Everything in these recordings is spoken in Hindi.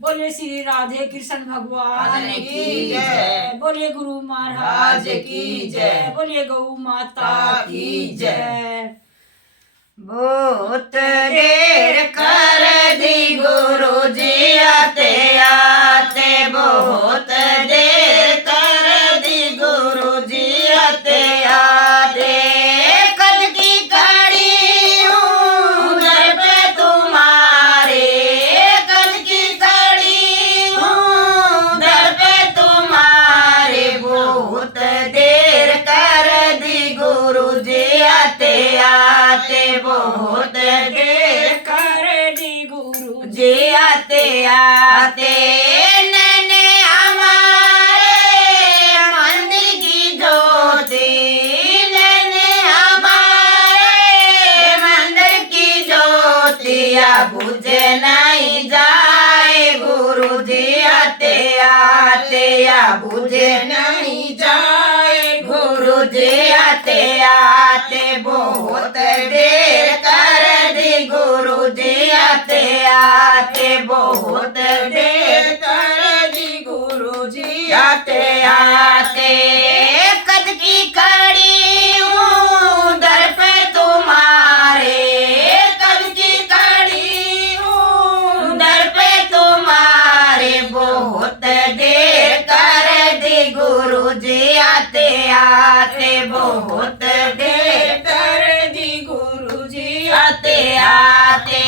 बोले श्री राधे कृष्ण भगवान की जय। बोले गुरु महाराज की जय। बोले गौ माता की जय। बहुत देर कर दी गुरु जी आते आते, बहुत देर कर दी गुरु जी आते आते। कद की खड़ी हूँ दर पे तुम्हारे, कद की खड़ी हूँ दर पे तुम्हारे। बहुत देर कर दी गुरु जी आते आते, बहुत देर कर दी गुरु जी आते आते। नैने हमारे मंदिर की ज्योति, नैने हमारे मंदिर की ज्योति बुझ नहीं जाए गुरु जी आते आते, बुझ नहीं जाए गुरु जी आते आते। बहुत देर कर दी गुरु जी आते आते, बहुत देर कर दी गुरु जी आते आते। कद की खड़ी हूँ दर पे तुम्हारे, कद की खड़ी हूँ दर पे तुम्हारे। बहुत देर कर दी गुरु जी आते आते, बहुत देर कर दी गुरु जी आते आते।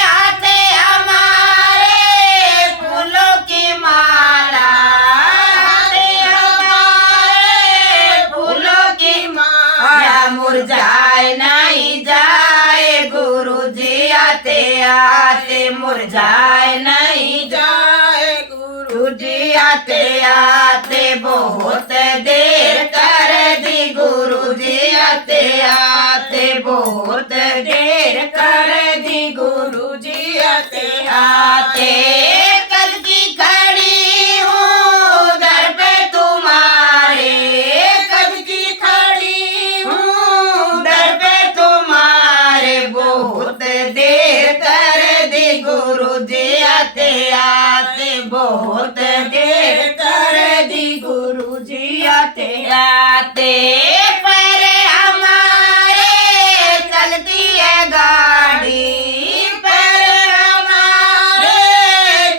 आते हमारे फूलों की माला, आते हमारे फूलों की माला मुरझाए नहीं जाए गुरु जी आते आते, मुरझाए नहीं जाए गुरु जी आते आते। बहुत देर कर दी गुरु जी आते आते, बहुत देर कर दी गुरु जी आते आते। कद की खड़ी हूँ दर पे तुम्हारे, कद की खड़ी हूँ दर पे तुम्हारे। बहुत देर कर दी गुरु जी आते आते, बहुत देर कर दी गुरु जी आते आते। पर हमारे चलती है गाड़ी, पर हमारे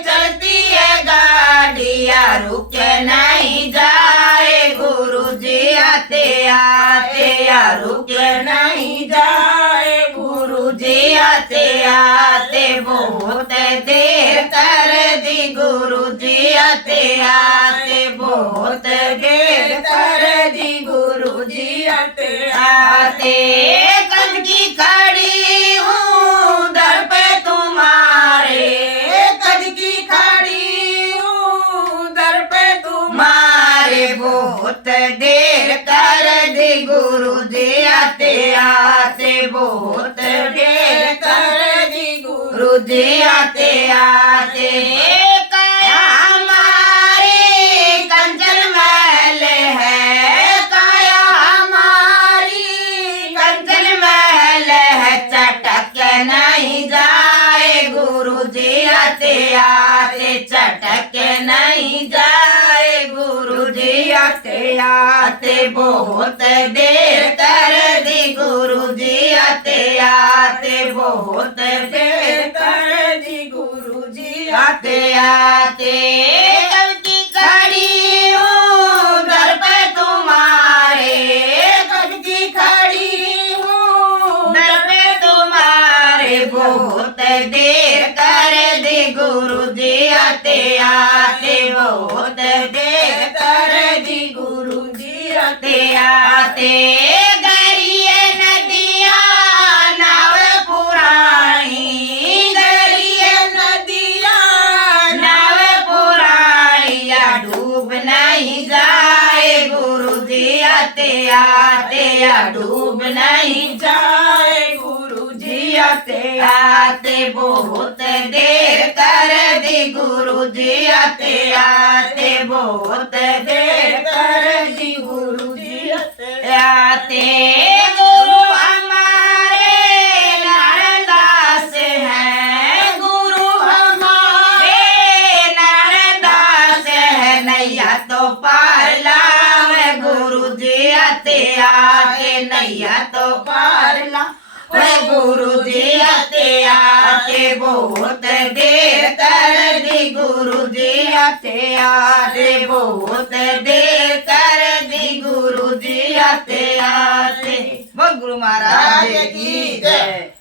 चलती है गाड़िया रुक नहीं जाए गुरु जी आते आते, रुक नहीं जाए गुरु जी आते आते। बहुत देर कर दी गुरु जी आते आते, बहुत देर कर दी गुरु जी आते आते। कद की खड़ी हूँ दर पे तुम्हारे, कद की खड़ी हूँ दर पे तुम्हारे। बहुत देर कर दी गुरु जी आते आते, बहुत देर कर दी गुरु जी आते आते। काया हमारी कंचन महल है, काया हमारी कंचन महल है। चटक नहीं जाए गुरु जी आते आते, चटक नहीं जाए गुरु जी आते आते। बहुत देर कर दी गुरु जी आते आते, बहुत देर कर दी गुरु जी आते आते। कब की खड़ी हूँ दर पे तुम्हारे, कब की खड़ी हूँ दर पे तुम्हारे। बहुत देर कर दी गुरु जी आते आते, बहुत देर कर दी गुरु जी आते आते। गरिए नदिया नाव पुरानी, गरिए नदिया नाव पुरानी डूब नहीं जाए गुरु जी आते आते, डूब नहीं जाए गुरु जी आते आते। बहुत देर कर दी गुरु जी आते आते, बहुत देर कर दी गुरु जी आते आते। गुरु हमारे नारायणदास हैं, गुरु हमारे आते आते नैया तो पार ला ओए गुरु जी आते बहुत देर कर दी गुरु जी आते बहुत देर कर दी गुरु जी आते वो गुरु महाराज की जय।